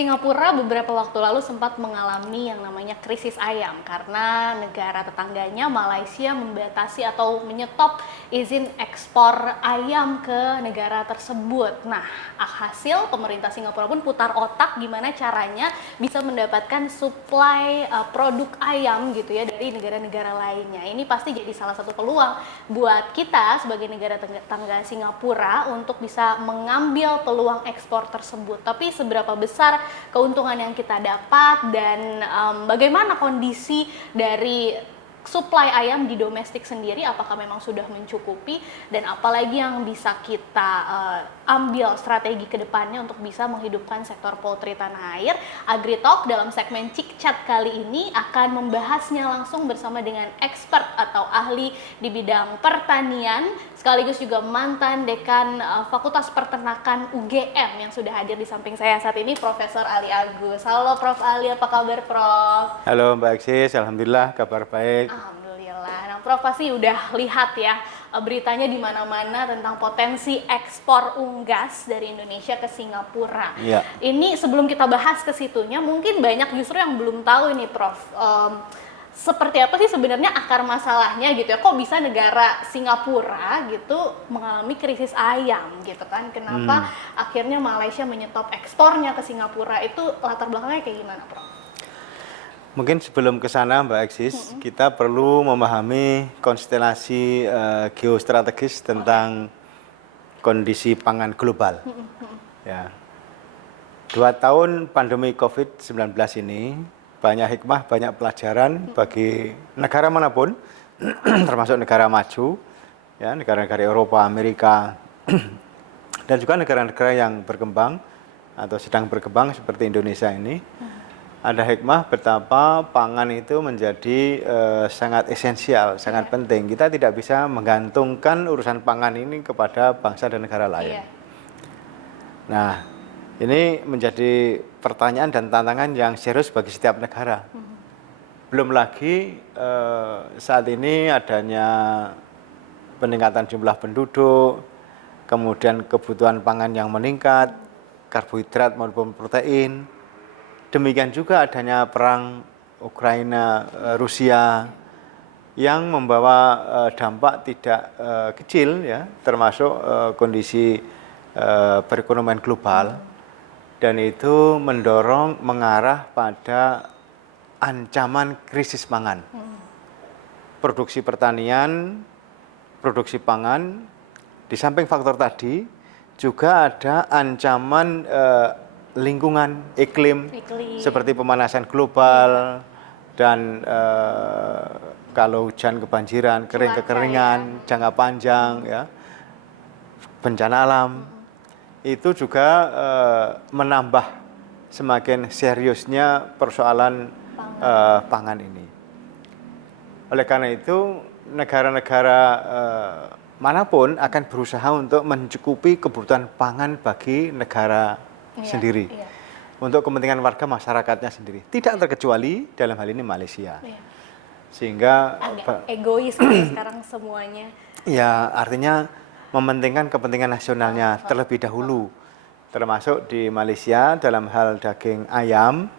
Singapura beberapa waktu lalu sempat mengalami yang namanya krisis ayam karena negara tetangganya Malaysia membatasi atau menyetop izin ekspor ayam ke negara tersebut. Nah, hasil pemerintah Singapura pun putar otak gimana caranya bisa mendapatkan suplai produk ayam gitu ya dari negara-negara lainnya. Ini pasti jadi salah satu peluang buat kita sebagai negara tetangga Singapura untuk bisa mengambil peluang ekspor tersebut. Tapi seberapa besar keuntungan yang kita dapat dan bagaimana kondisi dari suplai ayam di domestik sendiri, apakah memang sudah mencukupi dan apalagi yang bisa kita ambil strategi ke depannya untuk bisa menghidupkan sektor poultry tanah air. AgriTalk dalam segmen Chik Chat kali ini akan membahasnya langsung bersama dengan expert atau ahli di bidang pertanian sekaligus juga mantan dekan Fakultas Peternakan UGM yang sudah hadir di samping saya saat ini, Profesor Ali Agus. Halo Prof. Ali, apa kabar Prof? Halo Mbak Aksis, Alhamdulillah kabar baik. Alhamdulillah. Nah, Prof pasti udah lihat ya beritanya di mana-mana tentang potensi ekspor unggas dari Indonesia ke Singapura. Ya. Ini sebelum kita bahas ke situnya, mungkin banyak justru yang belum tahu ini Prof. Seperti apa sih sebenarnya akar masalahnya gitu ya, kok bisa negara Singapura gitu mengalami krisis ayam gitu kan, kenapa akhirnya Malaysia menyetop ekspornya ke Singapura, itu latar belakangnya kayak gimana Prof? Mungkin sebelum ke sana Mbak Aksis, kita perlu memahami konstelasi geostrategis tentang kondisi pangan global. Ya. 2 tahun pandemi COVID-19 ini banyak hikmah, banyak pelajaran bagi negara manapun, termasuk negara maju, ya, negara-negara Eropa, Amerika, dan juga negara-negara yang berkembang atau sedang berkembang seperti Indonesia ini. Ada hikmah betapa pangan itu menjadi sangat esensial, sangat penting. Kita tidak bisa menggantungkan urusan pangan ini kepada bangsa dan negara lain. Nah, ini menjadi pertanyaan dan tantangan yang serius bagi setiap negara. Belum lagi saat ini adanya peningkatan jumlah penduduk, kemudian kebutuhan pangan yang meningkat, karbohidrat maupun protein. Demikian juga adanya perang Ukraina, Rusia yang membawa dampak tidak kecil ya, termasuk kondisi perekonomian global. Dan itu mendorong mengarah pada ancaman krisis pangan. Produksi pertanian, produksi pangan, di samping faktor tadi juga ada ancaman lingkungan, iklim, seperti pemanasan global, dan kalau hujan kebanjiran, kering kekeringan, jangka panjang, ya, bencana alam. Itu juga menambah semakin seriusnya persoalan pangan ini. Oleh karena itu, negara-negara manapun akan berusaha untuk mencukupi kebutuhan pangan bagi negara sendiri. Untuk kepentingan warga masyarakatnya sendiri. Tidak terkecuali dalam hal ini Malaysia. Sehingga agak egois sekarang semuanya. Ya, artinya mementingkan kepentingan nasionalnya terlebih dahulu, termasuk di Malaysia dalam hal daging ayam,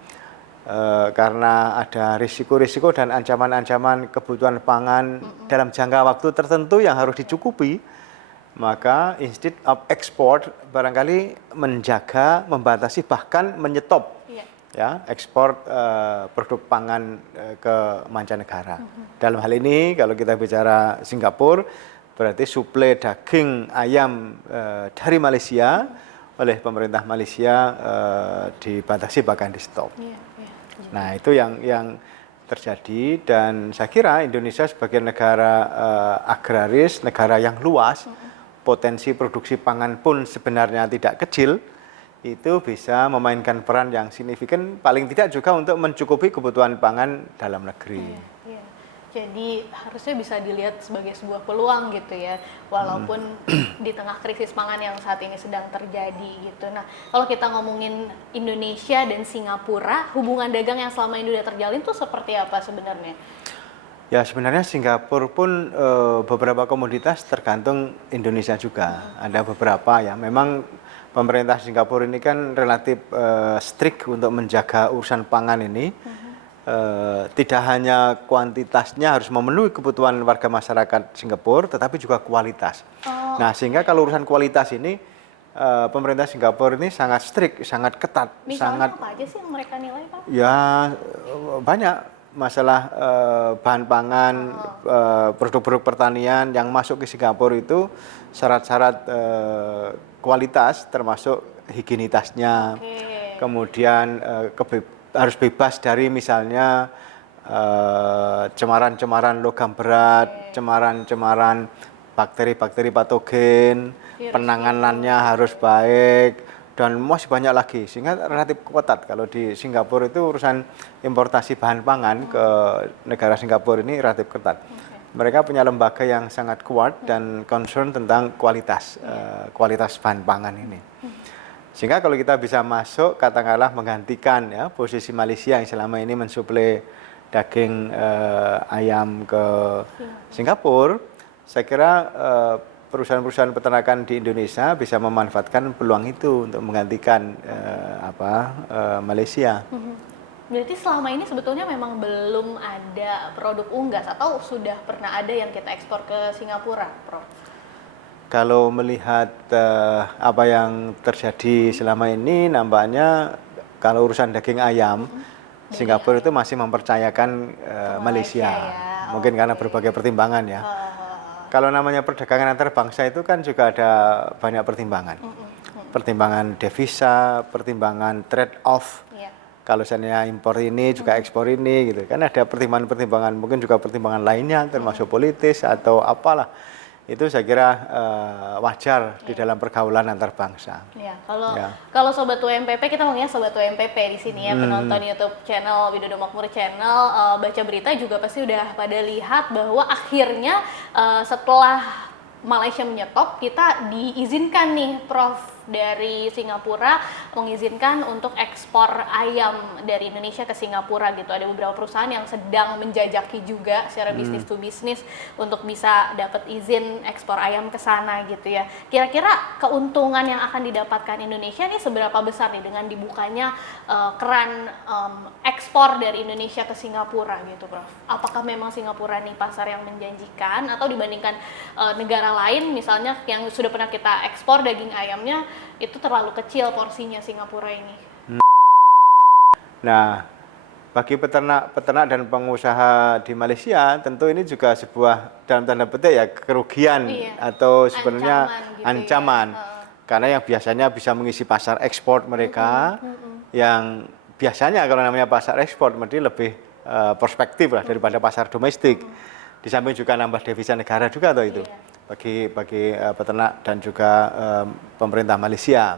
karena ada risiko-risiko dan ancaman-ancaman kebutuhan pangan dalam jangka waktu tertentu yang harus dicukupi, maka instead of export barangkali menjaga, membatasi, bahkan menyetop ya ekspor produk pangan ke mancanegara. Dalam hal ini kalau kita bicara Singapura, berarti suplai daging ayam dari Malaysia oleh pemerintah Malaysia dibatasi bahkan di stop. Nah, itu yang terjadi, dan saya kira Indonesia sebagai negara agraris, negara yang luas, potensi produksi pangan pun sebenarnya tidak kecil, itu bisa memainkan peran yang signifikan, paling tidak juga untuk mencukupi kebutuhan pangan dalam negeri. Jadi harusnya bisa dilihat sebagai sebuah peluang gitu ya, walaupun di tengah krisis pangan yang saat ini sedang terjadi gitu. Nah, kalau kita ngomongin Indonesia dan Singapura, hubungan dagang yang selama ini udah terjalin tuh seperti apa sebenarnya? Ya, sebenarnya Singapura pun beberapa komoditas tergantung Indonesia juga. Ada beberapa ya, memang pemerintah Singapura ini kan relatif strict untuk menjaga urusan pangan ini. Tidak hanya kuantitasnya harus memenuhi kebutuhan warga masyarakat Singapura, tetapi juga kualitas. Nah, sehingga kalau urusan kualitas ini pemerintah Singapura ini sangat strict, sangat ketat, Misalnya sangat apa aja sih yang mereka nilai, Pak? ya banyak masalah bahan pangan, produk-produk pertanian yang masuk ke Singapura itu syarat-syarat kualitas termasuk higienitasnya, kemudian harus bebas dari misalnya cemaran-cemaran logam berat, cemaran-cemaran bakteri-bakteri patogen, penanganannya harus baik, dan masih banyak lagi, sehingga relatif ketat. Kalau di Singapura itu urusan importasi bahan pangan ke negara Singapura ini relatif ketat. Mereka punya lembaga yang sangat kuat dan concern tentang kualitas kualitas bahan pangan ini. Sehingga kalau kita bisa masuk, katakanlah menggantikan ya posisi Malaysia yang selama ini mensuplai daging ayam ke Singapura, saya kira perusahaan-perusahaan peternakan di Indonesia bisa memanfaatkan peluang itu untuk menggantikan Malaysia. Berarti selama ini sebetulnya memang belum ada produk unggas atau sudah pernah ada yang kita ekspor ke Singapura, Prof? Kalau melihat apa yang terjadi selama ini, nampaknya kalau urusan daging ayam, Singapura itu masih mempercayakan Malaysia. Mungkin karena berbagai pertimbangan ya. Kalau namanya perdagangan antar bangsa itu kan juga ada banyak pertimbangan. Pertimbangan devisa, pertimbangan trade-off. Kalau misalnya impor ini juga ekspor ini gitu. Kan ada pertimbangan-pertimbangan, mungkin juga pertimbangan lainnya termasuk politis atau apalah. Itu saya kira wajar di dalam pergaulan antar bangsa. Ya, kalau Sobat UMPP, kita ngomongnya Sobat UMPP di sini ya, penonton YouTube channel Widodo Makmur Channel, baca berita juga pasti udah pada lihat bahwa akhirnya setelah Malaysia menyetop, kita diizinkan nih, Prof, dari Singapura mengizinkan untuk ekspor ayam dari Indonesia ke Singapura gitu. Ada beberapa perusahaan yang sedang menjajaki juga secara bisnis to bisnis untuk bisa dapat izin ekspor ayam ke sana gitu ya. Kira-kira keuntungan yang akan didapatkan Indonesia nih seberapa besar nih dengan dibukanya keran ekspor dari Indonesia ke Singapura gitu, Prof? Apakah memang Singapura nih pasar yang menjanjikan atau dibandingkan negara lain misalnya yang sudah pernah kita ekspor daging ayamnya itu terlalu kecil porsinya Singapura ini? Nah, bagi peternak dan pengusaha di Malaysia tentu ini juga sebuah dalam tanda petik ya kerugian atau sebenarnya ancaman. Karena yang biasanya bisa mengisi pasar ekspor mereka yang biasanya kalau namanya pasar ekspor berarti lebih prospektif lah daripada pasar domestik. Di samping juga nambah devisa negara juga atau itu bagi peternak dan juga pemerintah Malaysia.